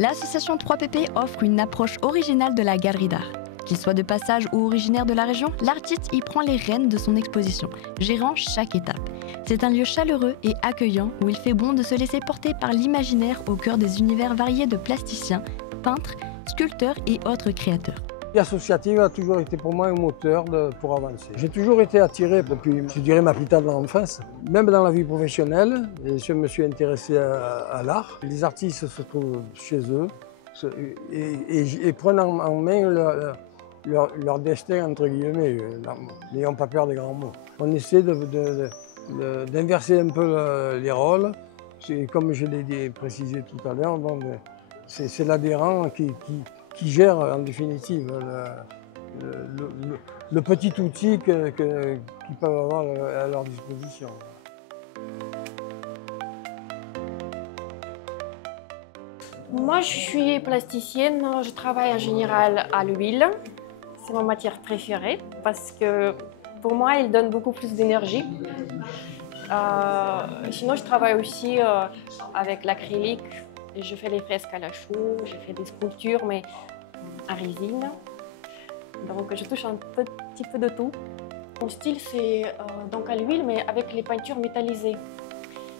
L'association 3PP offre une approche originale de la galerie d'art. Qu'il soit de passage ou originaire de la région, l'artiste y prend les rênes de son exposition, gérant chaque étape. C'est un lieu chaleureux et accueillant où il fait bon de se laisser porter par l'imaginaire au cœur des univers variés de plasticiens, peintres, sculpteurs et autres créateurs. L'associative a toujours été pour moi un moteur pour avancer. J'ai toujours été attiré depuis, je dirais, ma plus tendre enfance, même dans la vie professionnelle. Et je me suis intéressé à l'art. Les artistes se trouvent chez eux et prennent en main leur destin, entre guillemets, n'ayant pas peur des grands mots. On essaie d'inverser un peu les rôles. Comme je l'ai précisé tout à l'heure, c'est l'adhérent qui gère en définitive le petit outil qu'ils peuvent avoir à leur disposition. Moi, je suis plasticienne, je travaille en général à l'huile. C'est ma matière préférée parce que pour moi, elle donne beaucoup plus d'énergie. Sinon, je travaille aussi avec l'acrylique. Je fais des fresques à la chaux, je fais des sculptures, mais en résine. Donc, je touche un petit peu de tout. Mon style, c'est donc à l'huile, mais avec les peintures métallisées.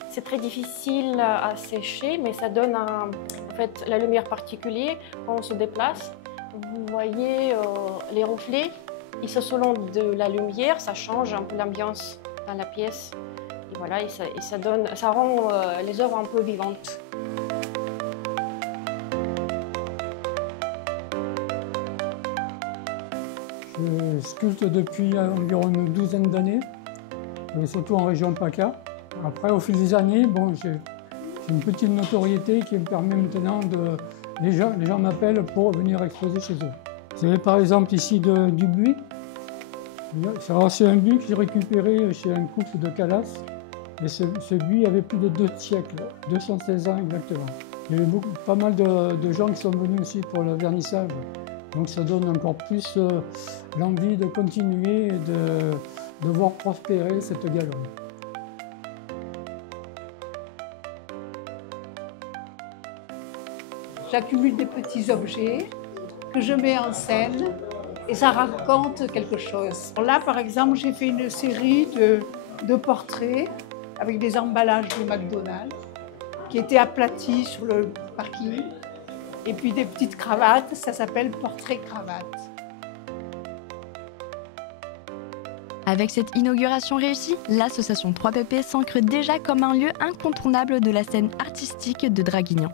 C'est très difficile à sécher, mais ça donne en fait, la lumière particulière quand on se déplace. Vous voyez les reflets, et selon de la lumière, ça change un peu l'ambiance dans la pièce. Et voilà, ça rend les œuvres un peu vivantes. Je sculpte depuis environ une douzaine d'années, surtout en région PACA. Après, au fil des années, j'ai une petite notoriété qui me permet maintenant les gens m'appellent pour venir exposer chez eux. Vous avez par exemple ici du buis. C'est un buis que j'ai récupéré chez un couple de Calas. Et ce buis avait plus de 2 siècles, 216 ans exactement. Il y avait pas mal de gens qui sont venus aussi pour le vernissage. Donc ça donne encore plus l'envie de continuer et de voir prospérer cette galerie. J'accumule des petits objets que je mets en scène et ça raconte quelque chose. Là, par exemple, j'ai fait une série de portraits avec des emballages de McDonald's qui étaient aplatis sur le parking. Et puis des petites cravates, ça s'appelle portrait-cravate. Avec cette inauguration réussie, l'association 3PP s'ancre déjà comme un lieu incontournable de la scène artistique de Draguignan.